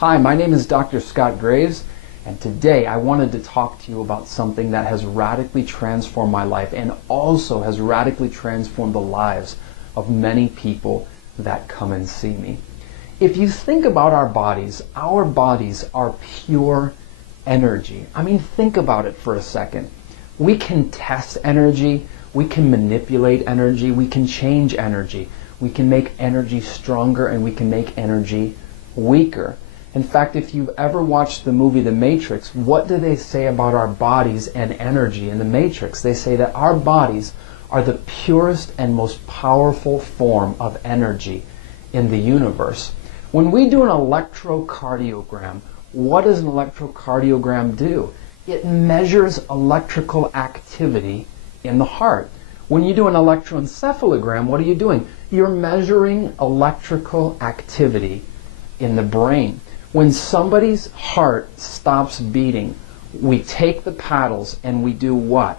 Hi, my name is Dr. Scott Graves, and today I wanted to talk to you about something that has radically transformed my life and also has radically transformed the lives of many people that come and see me. If you think about our bodies are pure energy. I mean, think about it for a second. We can test energy, we can manipulate energy, we can change energy, we can make energy stronger, and we can make energy weaker. In fact, if you've ever watched the movie The Matrix, what do they say about our bodies and energy in The Matrix? They say that our bodies are the purest and most powerful form of energy in the universe. When we do an electrocardiogram, what does an electrocardiogram do? It measures electrical activity in the heart. When you do an electroencephalogram, what are you doing? You're measuring electrical activity in the brain. When somebody's heart stops beating, we take the paddles and we do what?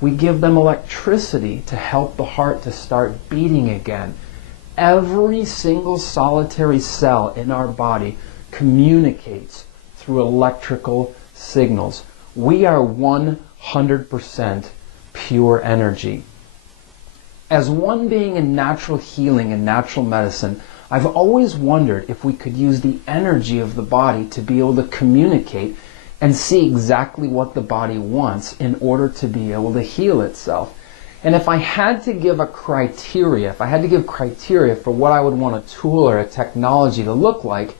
We give them electricity to help the heart to start beating again. Every single solitary cell in our body communicates through electrical signals. We are 100% pure energy. As one being in natural healing and natural medicine, I've always wondered if we could use the energy of the body to be able to communicate and see exactly what the body wants in order to be able to heal itself. And if I had to give criteria for what I would want a tool or a technology to look like,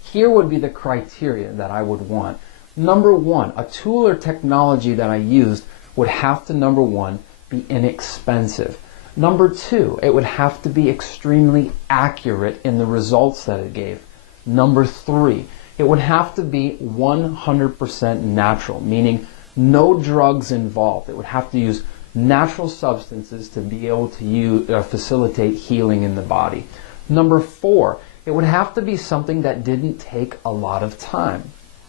here would be the criteria that I would want. Number one, a tool or technology that I used would have to, number one, be inexpensive. Number two, it would have to be extremely accurate in the results that it gave. Number three, it would have to be 100% natural, meaning no drugs involved. It would have to use natural substances to be able to facilitate healing in the body. Number four, it would have to be something that didn't take a lot of time.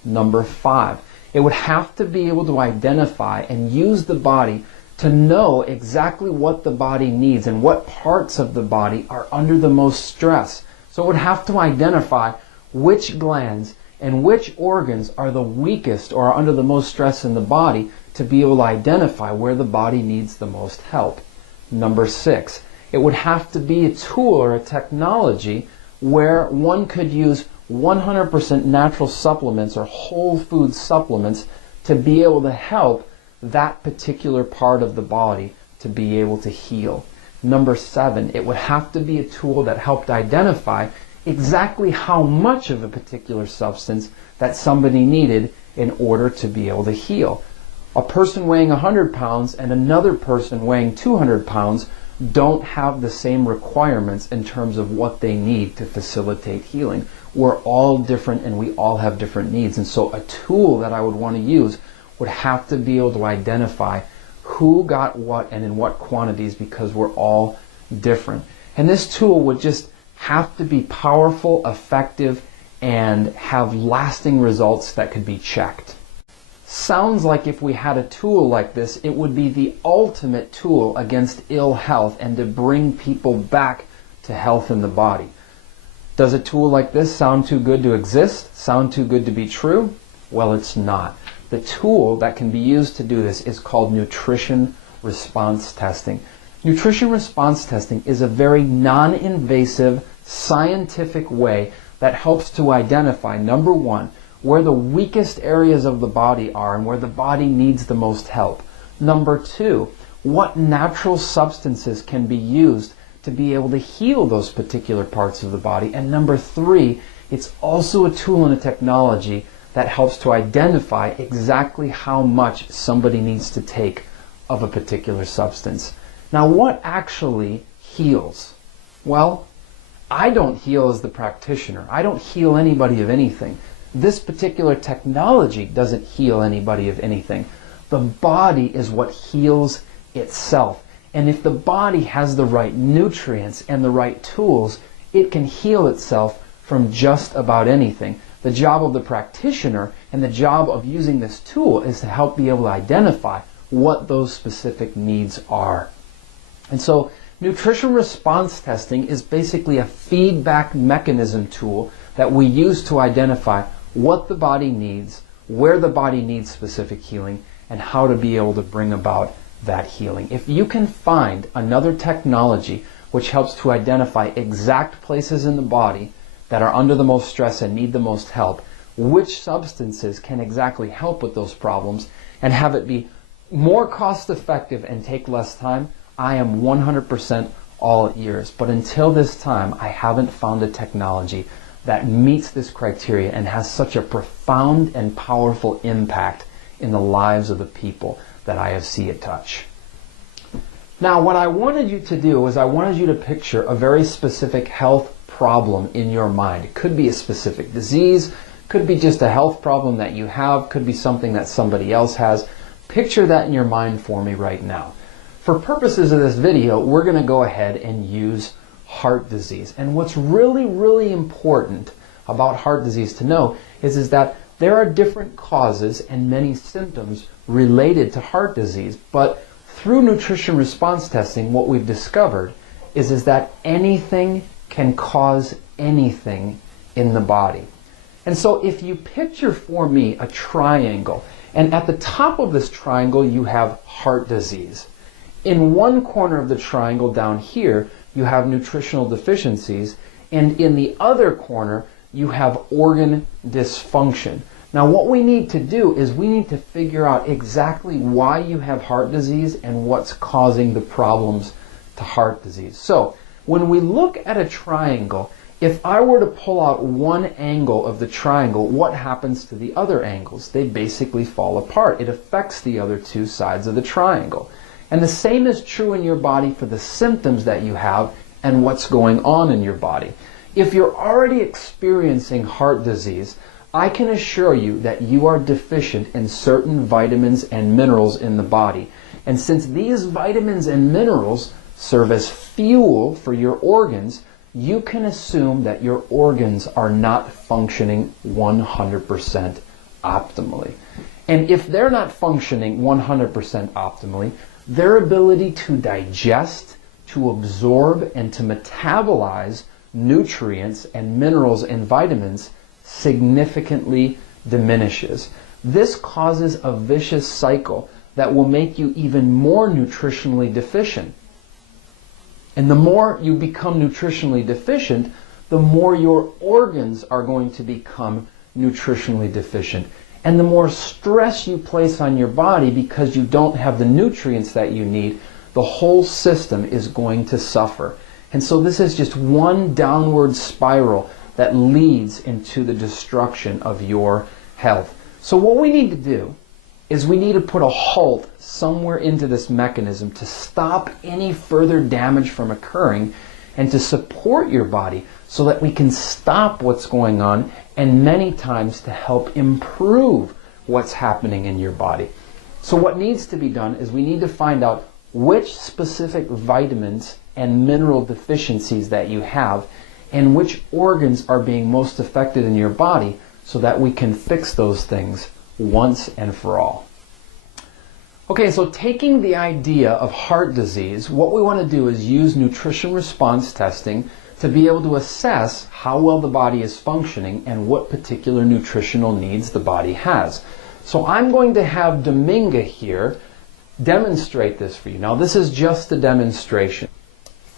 Number five, it would have to be able to identify and use the body to know exactly what the body needs and what parts of the body are under the most stress. So it would have to identify which glands and which organs are the weakest or are under the most stress in the body to be able to identify where the body needs the most help. Number six, it would have to be a tool or a technology where one could use 100% natural supplements or whole food supplements to be able to help that particular part of the body to be able to heal. Number seven, it would have to be a tool that helped identify exactly how much of a particular substance that somebody needed in order to be able to heal. A person weighing 100 pounds and another person weighing 200 pounds don't have the same requirements in terms of what they need to facilitate healing. We're all different and we all have different needs. And so a tool that I would want to use would have to be able to identify who got what and in what quantities, because we're all different. And this tool would just have to be powerful, effective, and have lasting results that could be checked. Sounds like if we had a tool like this, it would be the ultimate tool against ill health and to bring people back to health in the body. Does a tool like this sound too good to exist? Sound too good to be true? Well, it's not. The tool that can be used to do this is called nutrition response testing. Nutrition response testing is a very non-invasive, scientific way that helps to identify, number one, where the weakest areas of the body are and where the body needs the most help. Number two, what natural substances can be used to be able to heal those particular parts of the body. And number three, it's also a tool and a technology that helps to identify exactly how much somebody needs to take of a particular substance. Now, what actually heals? Well, I don't heal as the practitioner. I don't heal anybody of anything. This particular technology doesn't heal anybody of anything. The body is what heals itself. And if the body has the right nutrients and the right tools, it can heal itself from just about anything. The job of the practitioner and the job of using this tool is to help be able to identify what those specific needs are. And so nutrition response testing is basically a feedback mechanism tool that we use to identify what the body needs, where the body needs specific healing, and how to be able to bring about that healing. If you can find another technology which helps to identify exact places in the body that are under the most stress and need the most help, which substances can exactly help with those problems, and have it be more cost effective and take less time, I am 100% all ears. But until this time, I haven't found a technology that meets this criteria and has such a profound and powerful impact in the lives of the people that I have seen it touch. Now, what I wanted you to do is I wanted you to picture a very specific health problem in your mind. It could be a specific disease, could be just a health problem that you have, could be something that somebody else has. Picture that in your mind for me right now. For purposes of this video, we're going to go ahead and use heart disease. And what's really, really important about heart disease to know is that there are different causes and many symptoms related to heart disease. But through nutrition response testing, what we've discovered is that anything can cause anything in the body. And so if you picture for me a triangle, and at the top of this triangle you have heart disease. In one corner of the triangle down here, you have nutritional deficiencies, and in the other corner, you have organ dysfunction. Now, what we need to do is we need to figure out exactly why you have heart disease and what's causing the problems to heart disease. So, when we look at a triangle, if I were to pull out one angle of the triangle, what happens to the other angles? They basically fall apart. It affects the other two sides of the triangle. And the same is true in your body for the symptoms that you have and what's going on in your body. If you're already experiencing heart disease, I can assure you that you are deficient in certain vitamins and minerals in the body. And since these vitamins and minerals serve as fuel for your organs, you can assume that your organs are not functioning 100% optimally. And if they're not functioning 100% optimally, their ability to digest, to absorb, and to metabolize nutrients and minerals and vitamins significantly diminishes. This causes a vicious cycle that will make you even more nutritionally deficient. And the more you become nutritionally deficient, the more your organs are going to become nutritionally deficient. And the more stress you place on your body because you don't have the nutrients that you need, the whole system is going to suffer. And so this is just one downward spiral that leads into the destruction of your health. So what we need to do is we need to put a halt somewhere into this mechanism to stop any further damage from occurring and to support your body so that we can stop what's going on and many times to help improve what's happening in your body. So what needs to be done is we need to find out which specific vitamins and mineral deficiencies that you have and which organs are being most affected in your body so that we can fix those things once and for all. Okay, so taking the idea of heart disease, what we want to do is use nutrition response testing to be able to assess how well the body is functioning and what particular nutritional needs the body has. So I'm going to have Dominga here demonstrate this for you. Now, this is just a demonstration.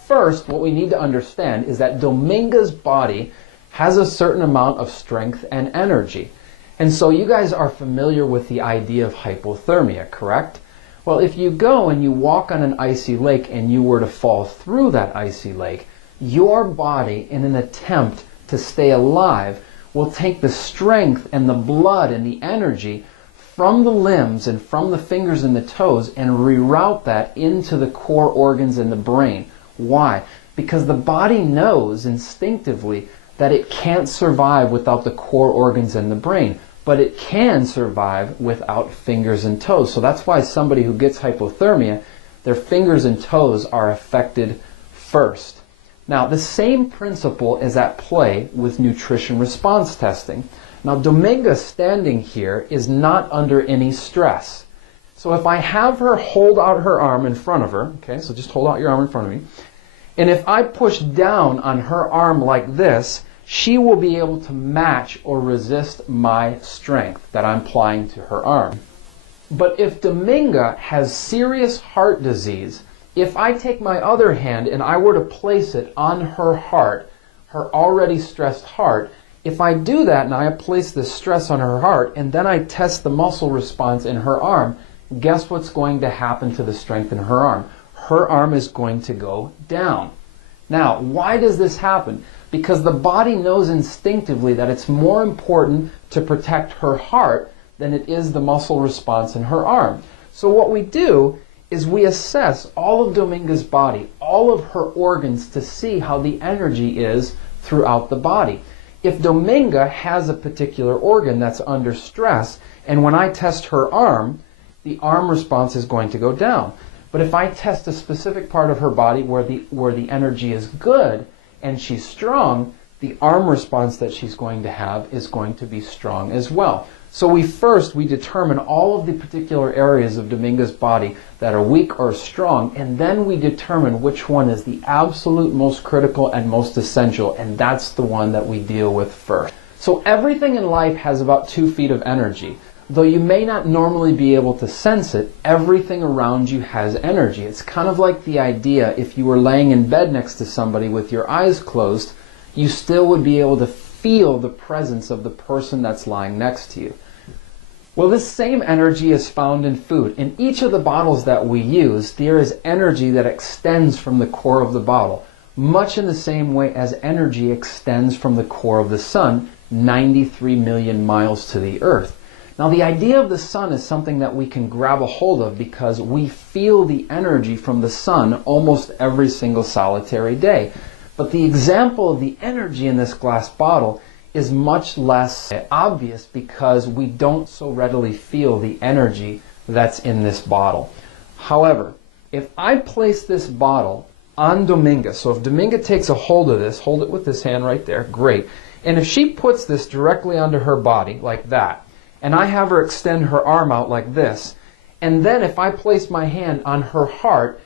First, what we need to understand is that Dominga's body has a certain amount of strength and energy. And so you guys are familiar with the idea of hypothermia, correct? Well, if you go and you walk on an icy lake and you were to fall through that icy lake, your body, in an attempt to stay alive, will take the strength and the blood and the energy from the limbs and from the fingers and the toes and reroute that into the core organs and the brain. Why? Because the body knows instinctively that it can't survive without the core organs and the brain, but it can survive without fingers and toes. So that's why somebody who gets hypothermia, their fingers and toes are affected first. Now, the same principle is at play with nutrition response testing. Now, Dominga standing here is not under any stress. So if I have her hold out her arm in front of her, okay, so just hold out your arm in front of me, and if I push down on her arm like this, she will be able to match or resist my strength that I'm applying to her arm. But if Dominga has serious heart disease, if I take my other hand and I were to place it on her heart, her already stressed heart, if I do that and I place this stress on her heart and then I test the muscle response in her arm, guess what's going to happen to the strength in her arm? Her arm is going to go down. Now, why does this happen? Because the body knows instinctively that it's more important to protect her heart than it is the muscle response in her arm. So what we do is we assess all of Dominga's body, all of her organs, to see how the energy is throughout the body. If Dominga has a particular organ that's under stress, and when I test her arm, the arm response is going to go down. But if I test a specific part of her body where the energy is good and she's strong, the arm response that she's going to have is going to be strong as well. So we determine all of the particular areas of Dominga's body that are weak or strong, and then we determine which one is the absolute most critical and most essential, and that's the one that we deal with first. So everything in life has about 2 feet of energy. Though you may not normally be able to sense it, everything around you has energy. It's kind of like the idea if you were laying in bed next to somebody with your eyes closed, you still would be able to feel the presence of the person that's lying next to you. Well, this same energy is found in food. In each of the bottles that we use, there is energy that extends from the core of the bottle, much in the same way as energy extends from the core of the sun, 93 million miles to the earth. Now, the idea of the sun is something that we can grab a hold of because we feel the energy from the sun almost every single solitary day. But the example of the energy in this glass bottle is much less obvious because we don't so readily feel the energy that's in this bottle. However, if I place this bottle on Dominga, so if Dominga takes a hold of this, hold it with this hand right there, great. And if she puts this directly onto her body like that, and I have her extend her arm out like this, and then if I place my hand on her heart,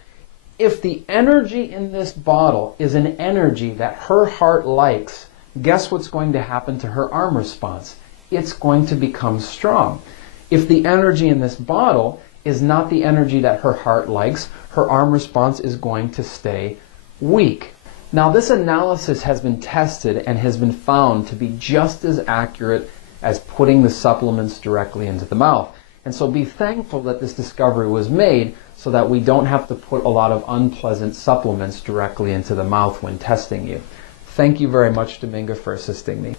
if the energy in this bottle is an energy that her heart likes, guess what's going to happen to her arm response? It's going to become strong. If the energy in this bottle is not the energy that her heart likes, her arm response is going to stay weak. Now, this analysis has been tested and has been found to be just as accurate as putting the supplements directly into the mouth. And so be thankful that this discovery was made so that we don't have to put a lot of unpleasant supplements directly into the mouth when testing you. Thank you very much, Dominga, for assisting me.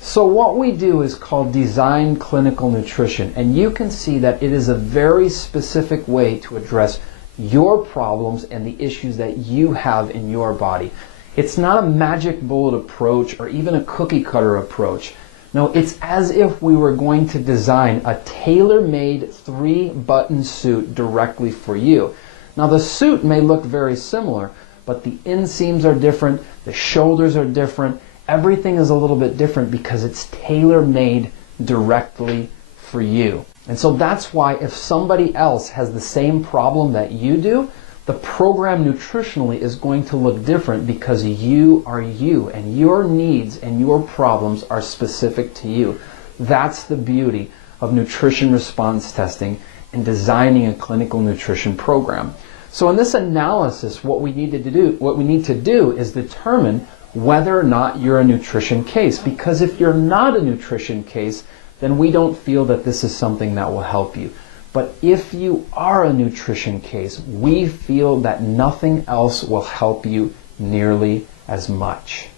So what we do is called designed clinical nutrition, and you can see that it is a very specific way to address your problems and the issues that you have in your body. It's not a magic bullet approach or even a cookie cutter approach. No, it's as if we were going to design a tailor-made 3-button suit directly for you. Now, the suit may look very similar, but the inseams are different, the shoulders are different, everything is a little bit different because it's tailor-made directly for you. And so that's why if somebody else has the same problem that you do, the program nutritionally is going to look different because you are you and your needs and your problems are specific to you. That's the beauty of nutrition response testing and designing a clinical nutrition program. So in this analysis, what we need to do is determine whether or not you're a nutrition case. Because if you're not a nutrition case, then we don't feel that this is something that will help you. But if you are a nutrition case, we feel that nothing else will help you nearly as much.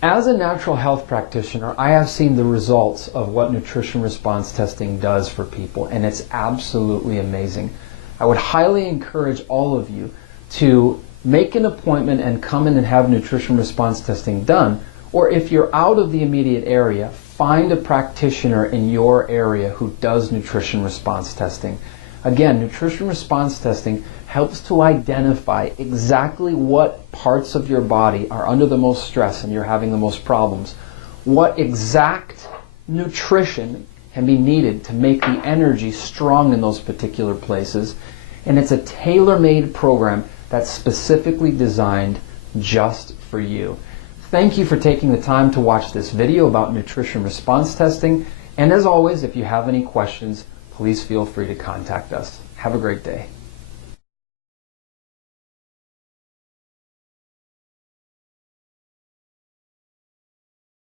As a natural health practitioner, I have seen the results of what nutrition response testing does for people, and it's absolutely amazing. I would highly encourage all of you to make an appointment and come in and have nutrition response testing done, or if you're out of the immediate area, find a practitioner in your area who does nutrition response testing. Again, nutrition response testing helps to identify exactly what parts of your body are under the most stress and you're having the most problems, what exact nutrition can be needed to make the energy strong in those particular places, and it's a tailor-made program that's specifically designed just for you. Thank you for taking the time to watch this video about nutrition response testing. And as always, if you have any questions, please feel free to contact us. Have a great day.